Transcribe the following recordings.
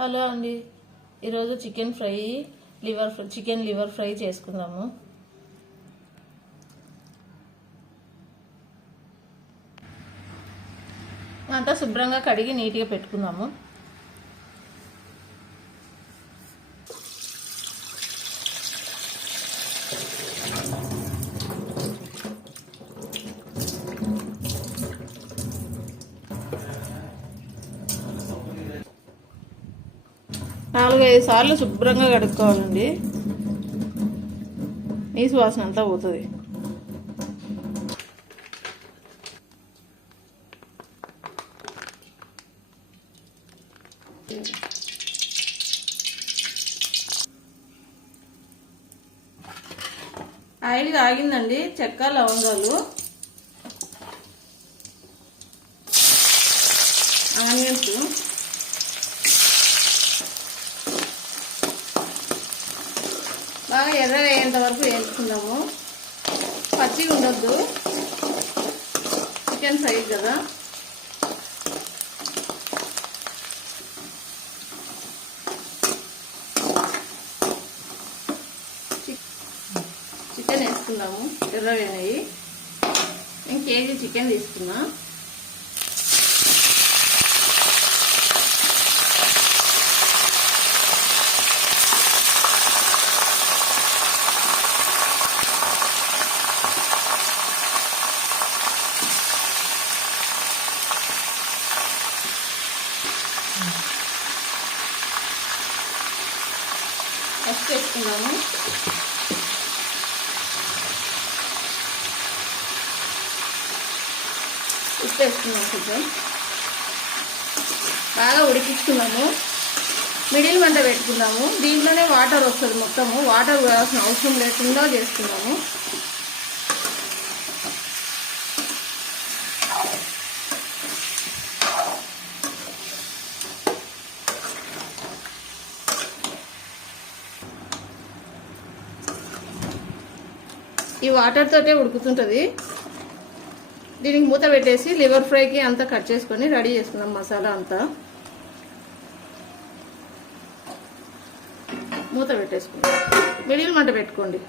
Hello అండి, ఈరోజు chicken liver fry చేసుకుందాము. అంతా శుభ్రంగా కడిగి నీట్గా పెట్టుకుందాము. నాలుగైదు సార్లు శుభ్రంగా కడుక్కోవాలండి. నీసు వాసన అంతా పోతుంది. ఆయిల్ కాగిందండి. చెక్క, లవంగాలు, ఆనియన్స్, బాగా ఎర్రగా అయ్యేంత వరకు వేసుకుందాము. పచ్చిగా ఉండొద్దు, చికెన్ ఫ్రై కదా. చికెన్ వేసుకుందాము. ఎర్రగైనవి. నేను కేజీ చికెన్ తీసుకున్నా. ఫస్ట్ వేసుకున్నాము. ఉప్పు వేసుకున్నాము. కొంచెం బాగా ఉడికించుకున్నాము. మిడిల్ మంట పెట్టుకున్నాము. దీంట్లోనే వాటర్ వస్తుంది. మొత్తము వాటర్ వేయాల్సిన అవసరం లేకుండా చేసుకున్నాము. ఈ వాటర్ తోటే ఉడుకుతుంటుంది. దీనికి మూత పెట్టేసి లివర్ ఫ్రైకి అంతా కట్ చేసుకొని రెడీ చేసుకున్నాం. మసాలా అంతా మూత పెట్టేసుకున్నాం. మిడిల్ మంట పెట్టుకోండి.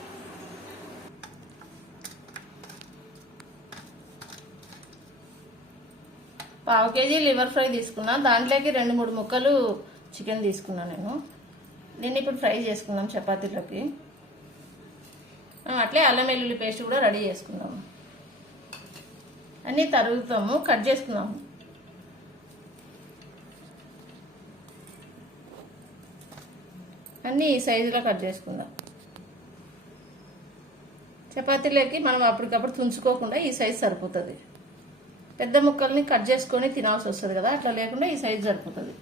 పావు కేజీ లివర్ ఫ్రై తీసుకున్నా. దాంట్లోకి 2-3 ముక్కలు చికెన్ తీసుకున్నా. నేను దీన్ని ఇప్పుడు ఫ్రై చేసుకున్నాం చపాతీలోకి. అట్లే అల్లం వెల్లుల్లి పేస్ట్ కూడా రెడీ చేసుకుందాము. అన్నీ తరుగుతాము, కట్ చేసుకుందాము. అన్నీ ఈ సైజులో కట్ చేసుకుందాం. చపాతీలోకి మనం అప్పటికప్పుడు తుంచుకోకుండా ఈ సైజు సరిపోతుంది. పెద్ద ముక్కల్ని కట్ చేసుకొని తినాల్సి వస్తుంది కదా, అట్లా లేకుండా ఈ సైజు సరిపోతుంది.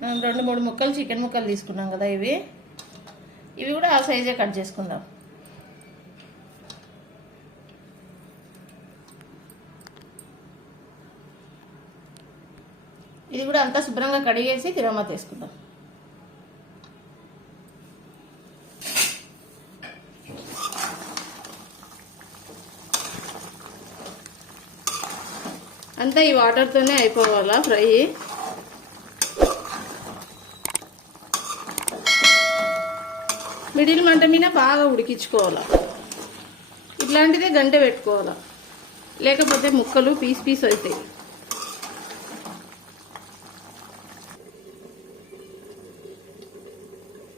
మనం 2-3 ముక్కలు చికెన్ ముక్కలు తీసుకున్నాం కదా, ఇవి కూడా ఆ సైజే కట్ చేసుకుందాం. ఇది కూడా అంతా శుభ్రంగా కడిగేసి తిరగమాత వేసుకుందాం. అంతా ఈ వాటర్తోనే అయిపోవాలా ఫ్రై. మిడిల్ మంట మీద బాగా ఉడికించుకోవాలా. ఇట్లాంటిదే గంట పెట్టుకోవాలా, లేకపోతే ముక్కలు పీస్ అవుతాయి.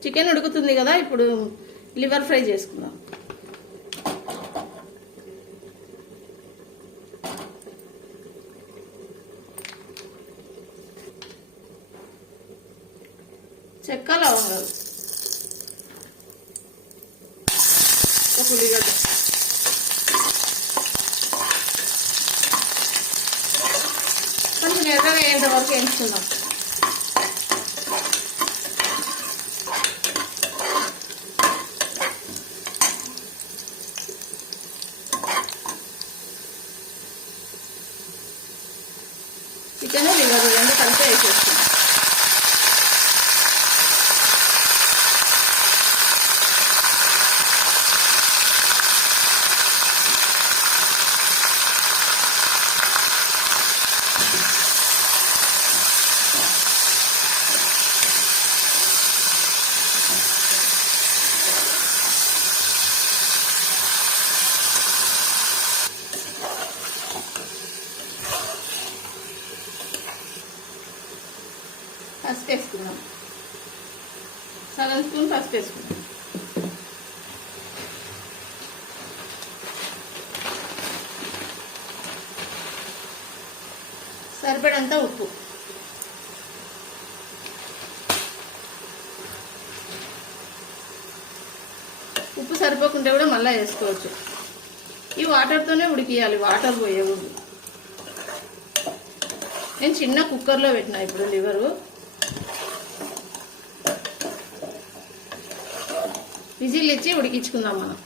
చికెన్ ఉడుకుతుంది కదా, ఇప్పుడు లివర్ ఫ్రై చేసుకుందాం. చెక్క, లవంగాలు, ఉల్లిగడ్డ, కొంచెం ఎర్రగా అయ్యేంత వరకు వేయించుకుందాం. చికెన్ లివర్ రెండు కలిపి వేసేస్తాం. పసుపు వేసుకుందాం, సగం స్పూన్ పసుపు వేసుకుందాం. సరిపడంత ఉప్పు, ఉప్పు సరిపోకుంటే కూడా మళ్ళీ వేసుకోవచ్చు. ఈ వాటర్తోనే ఉడికియాలి, వాటర్ పోయకూడదు. నేను చిన్న కుక్కర్లో పెట్టినా ఇప్పుడు లివరు. విజిల్ ఇచ్చి ఉడికించుకుందాం మనం.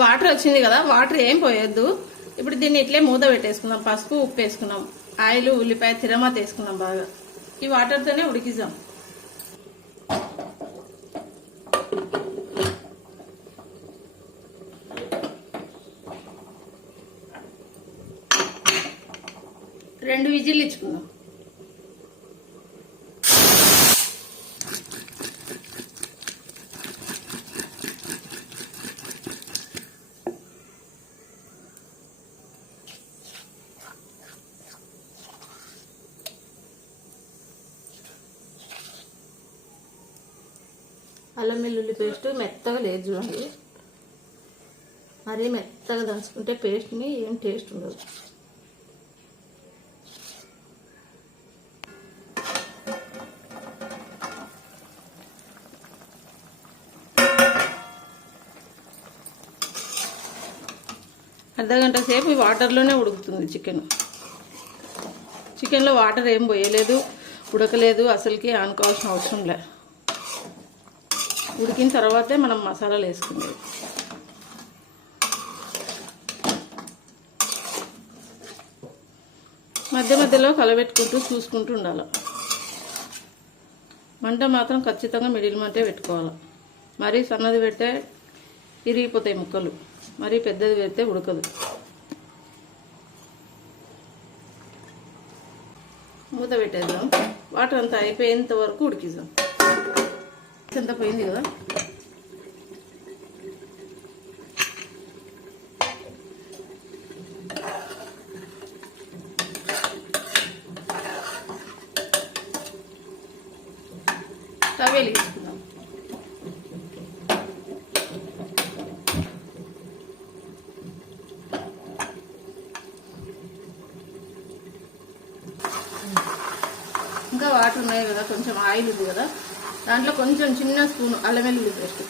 వాటర్ వచ్చింది కదా, వాటర్ ఏం పోయొద్దు. ఇప్పుడు దీన్ని ఇట్లే మూత పెట్టేసుకుందాం. పసుపు ఉప్పు వేసుకున్నాం, ఆయిల్ ఉల్లిపాయ తిరమాత వేసుకుందాం. బాగా ఈ వాటర్తోనే ఉడికిద్దాం. రెండు విజిల్ ఇచ్చుకుందాం. అల్లం వెల్లుల్లి పేస్ట్ మెత్తగా లేదు చూడండి. మరీ మెత్తగా దంచుకుంటే పేస్ట్ని ఏం టేస్ట్ ఉండదు. అర్ధగంట సేపు ఈ వాటర్లోనే ఉడుకుతుంది చికెన్. చికెన్లో వాటర్ ఏం పోయలేదు, ఉడకలేదు, అసలుకి అనుకోవాల్సిన అవసరం లే. ఉడికిన తర్వాతే మనం మసాలాలు వేసుకుందాం. మధ్య మధ్యలో కలబెట్టుకుంటూ చూసుకుంటూ ఉండాలి. మంట మాత్రం ఖచ్చితంగా మిడిల్ మంటే పెట్టుకోవాలి. మరీ సన్నది పెడితే ఇరిగిపోతాయి ముక్కలు, మరీ పెద్దది పెడితే ఉడకదు. మూత పెట్టేద్దాం. వాటర్ అంతా అయిపోయేంత వరకు ఉడికిద్దాం. ఎంత పోయింది కదా. స్టవ్ వెలిగించుకుందాం. ఇంకా వాటర్ ఉన్నాయి కదా, కొంచెం ఆయిల్ ఉంది కదా, దాంట్లో కొంచెం చిన్న స్పూన్ అల్లం వెల్లుల్లి పేస్ట్,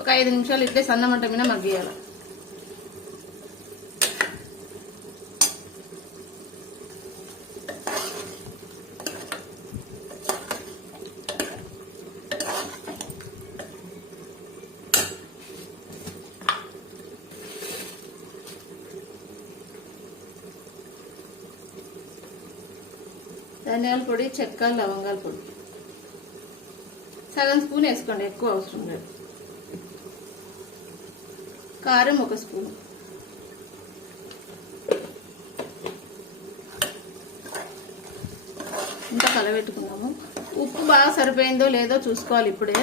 ఒక 5 నిమిషాలు ఇట్లే సన్నమంట మీద మగ్గియాలి. ధనియాల పొడి, చెక్క, లవంగాల పొడి సగం స్పూన్ వేసుకోండి, ఎక్కువ అవసరం లేదు. కారం 1 స్పూన్, ఇంకా కలబెట్టుకున్నాము. ఉప్పు బాగా సరిపోయిందో లేదో చూసుకోవాలి ఇప్పుడే.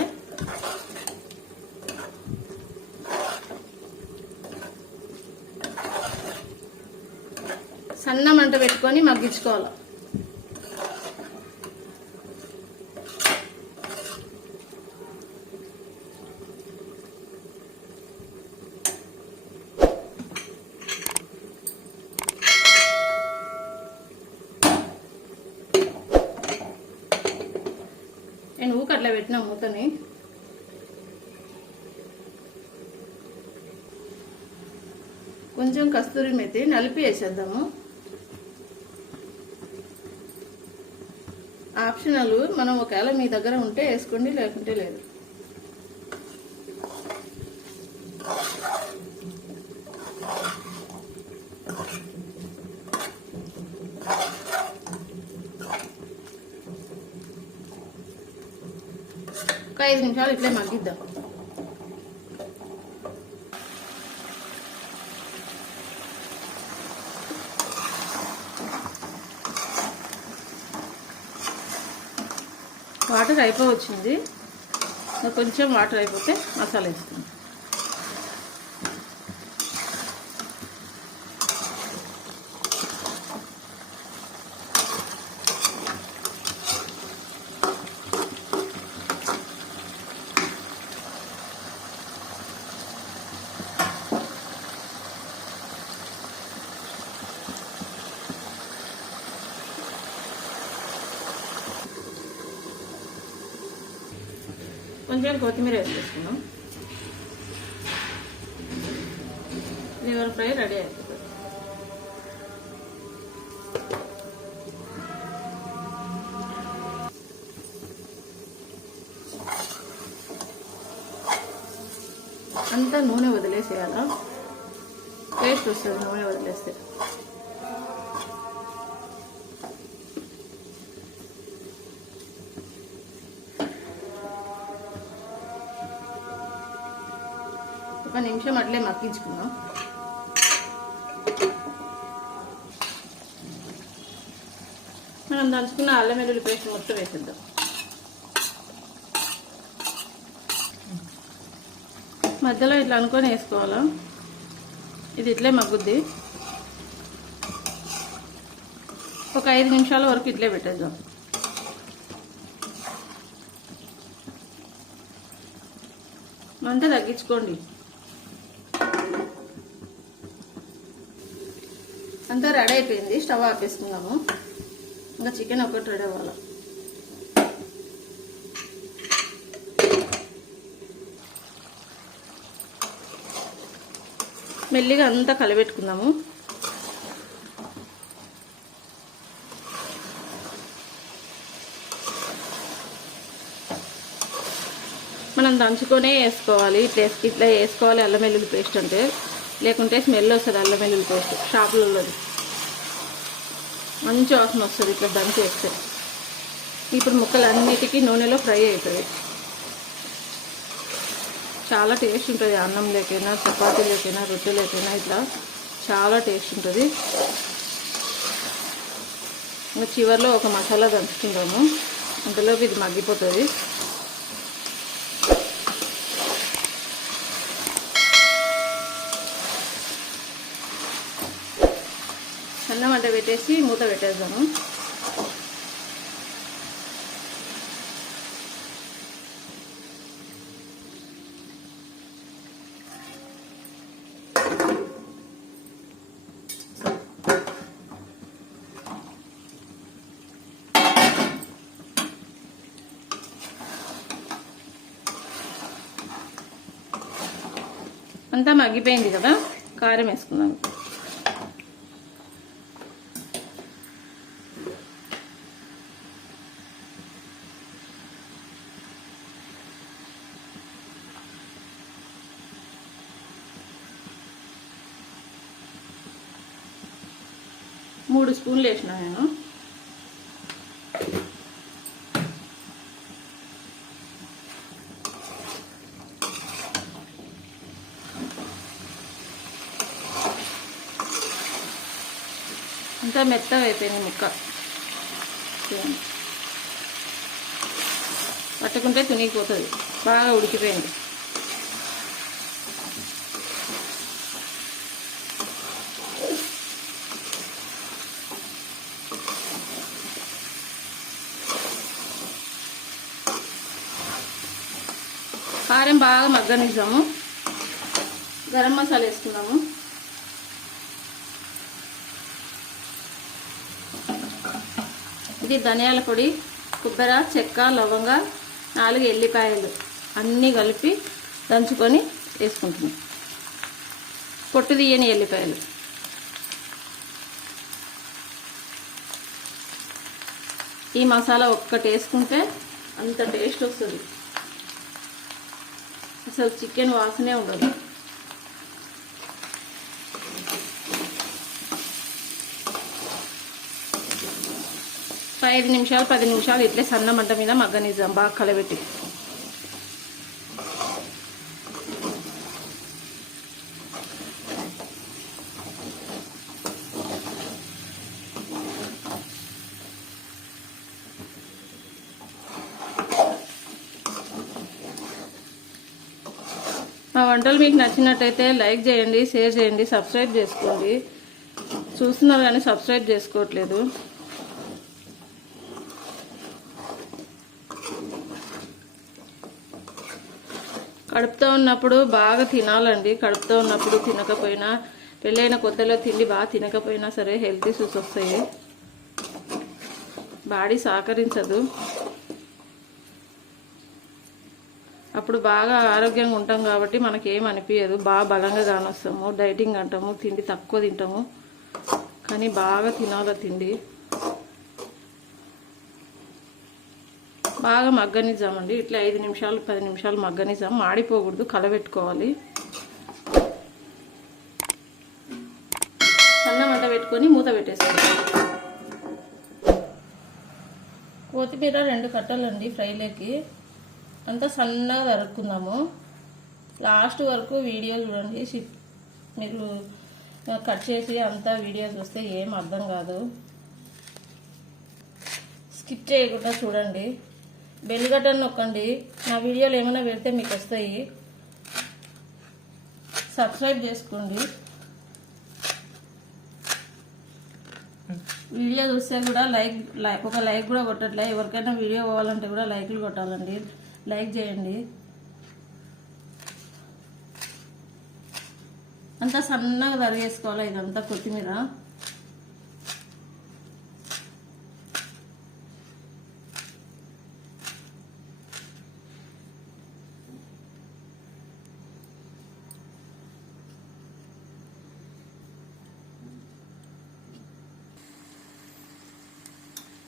సన్న మంట పెట్టుకొని మగ్గించుకోవాలి. నేను ఊకట్లా పెట్టిన మూతని. కొంచెం కస్తూరి మెతి నలిపి వేసేద్దాము. ఆప్షనల్, మనం ఒకవేళ మీ దగ్గర ఉంటే వేసుకోండి, లేకుంటే లేదు. ఒక 5 నిమిషాలు ఇట్లే మగ్గిద్దాం. వాటర్ అయిపోవచ్చింది, కొంచెం వాటర్ అయిపోతే మసాలా వేసుకుందాం. కొంచెం కొత్తిమీర వేసేసుకుందాం. లివర్ ఫ్రై రెడీ అయిపోతుంది. అంతా నూనె వదిలేసేయాల, టేస్ట్ వస్తుంది నూనె వదిలేస్తే. ఒక నిమిషం అట్లే మగ్గించుకుందాం. మనం దంచుకున్న అల్లం వెల్లుల్లి పేస్ట్ మొత్తం వేసేద్దాం. మధ్యలో ఇట్లా అనుకొని వేసుకోవాలా, ఇది ఇట్లే మగ్గుద్ది. ఒక 5 నిమిషాల వరకు ఇట్లే పెట్టేద్దాం. మంట తగ్గించుకోండి. అంతా రెడీ అయిపోయింది, స్టవ్ ఆపేసుకుందాము. ఇంకా చికెన్ ఒకటి రెడీ అవ్వాలి. మెల్లిగా అంతా కలిపెట్టుకుందాము. మనం దంచుకొనే వేసుకోవాలి, ఇట్లా వేసుకోవాలి అల్లం వెల్లుల్లి పేస్ట్ అంటే, లేకుంటే స్మెల్ వస్తుంది. అల్లం వెల్లుల్లి పేస్ట్ షాపులలో మంచి వాసన వస్తుంది ఇట్లా దంచి వేస్తే. ఇప్పుడు ముక్కలు అన్నిటికీ నూనెలో ఫ్రై అవుతుంది. చాలా టేస్ట్ ఉంటుంది. అన్నం లేకైనా, చపాతీ లేకైనా, రొట్టె లేకైనా ఇట్లా చాలా టేస్ట్ ఉంటుంది. ఇంకా చివరిలో ఒక మసాలా దంచుకుంటాము, అంతలోపు ఇది మగ్గిపోతుంది. అన్నం మంట పెట్టేసి మూత పెట్టేద్దాము. అంతా మగ్గిపోయింది కదా, కారం వేసుకున్నాను. మూడు స్పూన్లు వేసిన నేను. అంతా మెత్తగా అయిపోయింది ముక్క. పట్టుకుంటే తునిగిపోతుంది, బాగా ఉడికిపోయింది. కారం బాగా మగ్గనిద్దాము. గరం మసాలా వేసుకున్నాము. ఇది ధనియాల పొడి, కొబ్బరి, చెక్క, లవంగ, 4 ఎల్లిపాయలు అన్నీ కలిపి దంచుకొని వేసుకుంటున్నాం. పొట్టు తీయని ఎల్లిపాయలు. ఈ మసాలా ఒక్కటి వేసుకుంటే అంత టేస్ట్ వస్తుంది, అసలు చికెన్ వాసనే ఉండదు. ఒక 5 నిమిషాలు 10 నిమిషాలు ఇట్లే సన్న మంట మీద మగ్గనిద్దాం, బాగా కలబెట్టి. మా వంటలు మీకు నచ్చినట్టయితే లైక్ చేయండి, షేర్ చేయండి, సబ్స్క్రైబ్ చేసుకోండి. చూస్తున్నారు కానీ సబ్స్క్రైబ్ చేసుకోవట్లేదు. కడుపుతో ఉన్నప్పుడు బాగా తినాలండి. కడుపుతో ఉన్నప్పుడు తినకపోయినా, పెళ్ళైన కొత్తలో తిండి బాగా తినకపోయినా సరే హెల్త్ ఇష్యూస్ వస్తాయి, బాడీ సహకరించదు. అప్పుడు బాగా ఆరోగ్యంగా ఉంటాం కాబట్టి మనకేం అనిపించదు, బాగా బలంగా కానొస్తాము. డైటింగ్ అంటాము, తిండి తక్కువ తింటాము, కానీ బాగా తినాలి తిండి. బాగా మగ్గనిద్దామండి. ఇట్లా 5 నిమిషాలు 10 నిమిషాలు మగ్గనిద్దాం. మాడిపోకూడదు, కలబెట్టుకోవాలి. సన్న మంట పెట్టుకొని మూత పెట్టేసుకోవాలి. కొత్తిమీర 2 కట్టలండి ఫ్రైలోకి. అంతా సన్నగా తరుక్కుందాము. లాస్ట్ వరకు వీడియో చూడండి. మీరు కట్ చేసి అంతా వీడియో చూస్తే ఏం అర్థం కాదు. స్కిప్ చేయకుండా చూడండి. బెల్ బటన్ నొక్కండి. నా వీడియోలు ఏమైనా పెడితే మీకు వస్తాయి. సబ్స్క్రైబ్ చేసుకోండి. వీడియో చూస్తే కూడా ఒక లైక్ కూడా కొట్టట్లే. ఎవరికైనా వీడియో పోవాలంటే కూడా లైక్లు కొట్టాలండి. లైక్ చేయండి. అంతా సన్నగా తరిగేసుకోవాలి ఇదంతా కొత్తిమీర.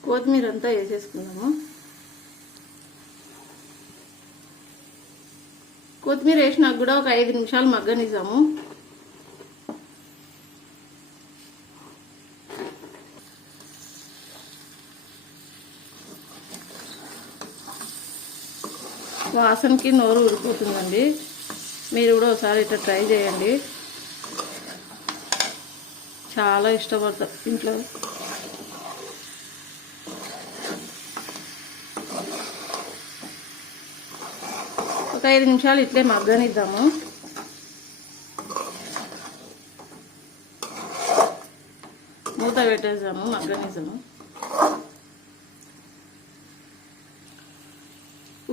కొత్తిమీర అంతా వేసేసుకుందాము. కొత్తిమీర వేసినాక కూడా ఒక 5 నిమిషాలు మగ్గనిద్దాము. వాసనకి నోరు ఊడిపోతుందండి. మీరు కూడా ఒకసారి ఇట్లా ట్రై చేయండి. చాలా ఇష్టపడతారు ఇంట్లో. ఒక 5 నిమిషాలు ఇట్లే మగ్గనిద్దాము. మూత పెట్టేద్దాము, మగ్గనిద్దాము.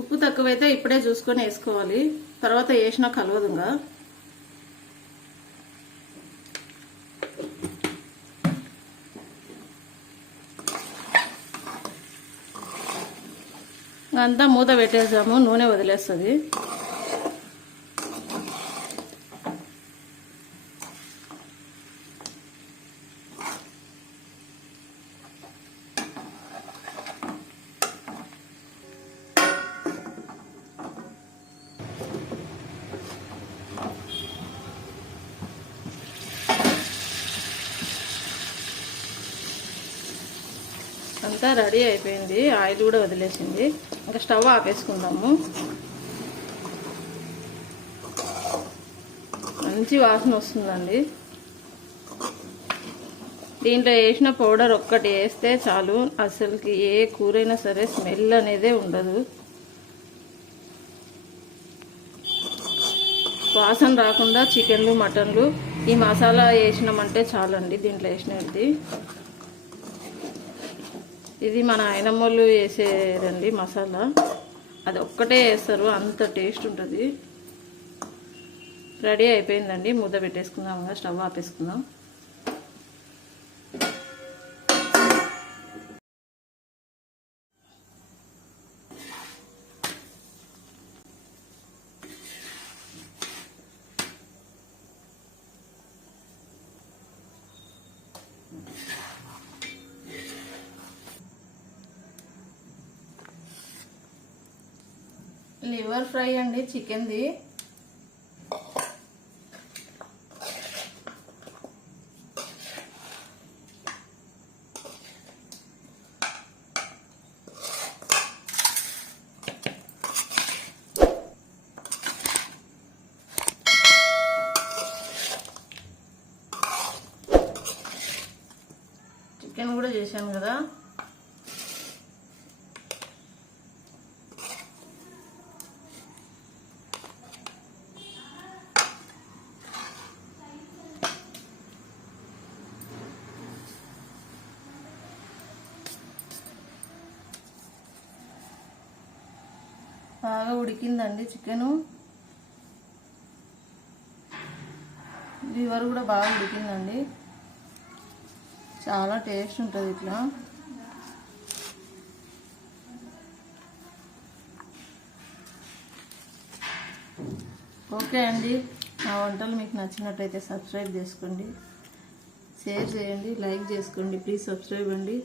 ఉప్పు తక్కువైతే ఇప్పుడే చూసుకొని వేసుకోవాలి, తర్వాత వేసినా కలవదుగా. అంతా మూత పెట్టేద్దాము, నూనె వదిలేస్తుంది. అంతా రెడీ అయిపోయింది. ఆయిల్ కూడా వదిలేసింది. ఇంకా స్టవ్ ఆపేసుకుందాము. మంచి వాసన వస్తుందండి. దీంట్లో వేసిన పౌడర్ ఒక్కటి వేస్తే చాలు, అసలుకి ఏ కూరైనా సరే స్మెల్ అనేదే ఉండదు. వాసన రాకుండా చికెన్లు మటన్లు ఈ మసాలా వేసినామంటే చాలండి. దీంట్లో వేసినది ఇది మన ఆయనమ్మోళ్ళు వేసేదండి మసాలా. అది ఒక్కటే వేస్తారు, అంత టేస్ట్ ఉంటుంది. రెడీ అయిపోయిందండి. మూత పెట్టేసుకుందాం, స్టవ్ ఆపేసుకుందాం. లివర్ ఫ్రై అండి, చికెన్ది. చికెన్ కూడా చేశాను కదా. బాగా ఉడికిందండి చికెను. లివర్ కూడా బాగా ఉడికిందండి. చాలా టేస్ట్ ఉంటుంది ఇట్లా. ఓకే అండి, నా వంటలు మీకు నచ్చినట్టయితే సబ్స్క్రైబ్ చేసుకోండి, షేర్ చేయండి, లైక్ చేసుకోండి. ప్లీజ్ సబ్స్క్రైబ్ అండి.